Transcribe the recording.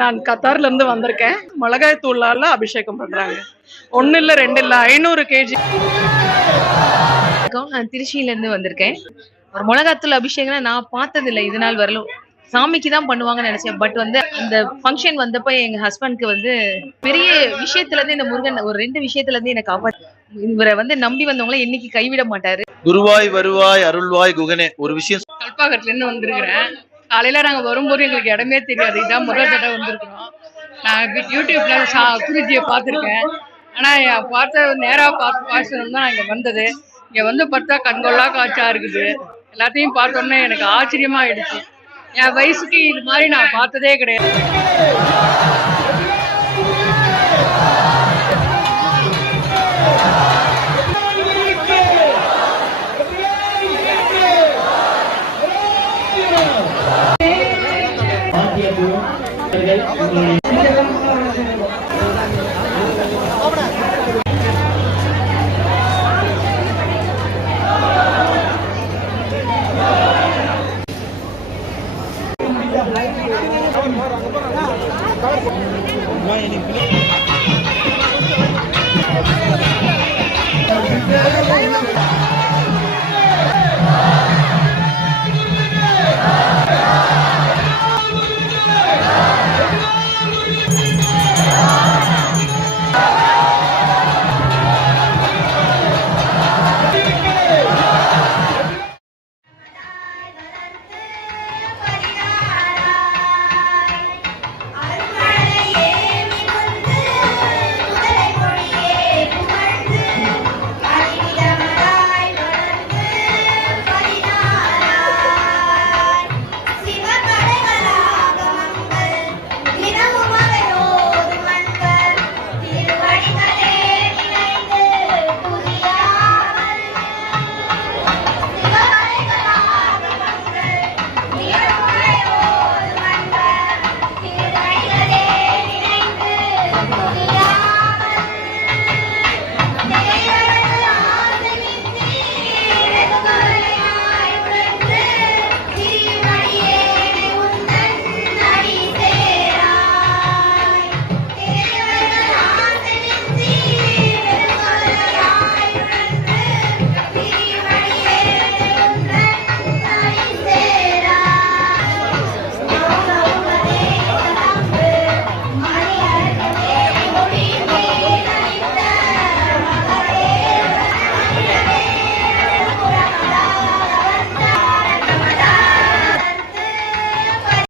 நான் கத்தார்ல இருந்து வந்திருக்கேன். மிளகாய் தூளால அபிஷேகம் பண்றாங்க. 1 இல்ல 2 இல்ல 500 கேஜி. நான் திருச்சியில இருந்து வந்திருக்கேன். ஒரு மிளகாத்தூள் அபிஷேகம்னா நான் பார்த்தது இல்ல இது நாள் வரலும். சாமிக்கு தான் பண்ணுவாங்கன்னு நினைச்சேன். பட் வந்து அந்த ஃபங்க்ஷன் வந்தப்ப எங்க ஹஸ்பண்ட்க்கு வந்து பெரிய விஷயத்துல இருந்து இந்த முருகன் ஒரு 2 விஷயத்துல இருந்து எனக்கு இவரை வந்து நம்பி வந்தவங்கள என்னைக்கு கைவிட மாட்டாரு. குருவாய் வருவாய் அருள்வாய் குகனே. ஒரு விஷயம் கல்பாக்கத்துல இருந்து வந்திருக்கிறேன். காலையில நாங்க வரும்போது எங்களுக்கு இடமே தெரியாது. இதான் முதல் தடவை வந்திருக்கிறோம். நான் யூடியூப்ல குருஜியை பார்த்துருக்கேன். ஆனா பார்த்த நேரா பார்த்து தான் இங்க வந்தது. இங்க வந்து பார்த்தா கண்கொள்ளா காட்சியா இருக்குது. எல்லாத்தையும் பார்த்தோன்னே எனக்கு ஆச்சரியமா ஆயிடுச்சு. என் வயசுக்கு இது மாதிரி நான் பார்த்ததே கிடையாது. Why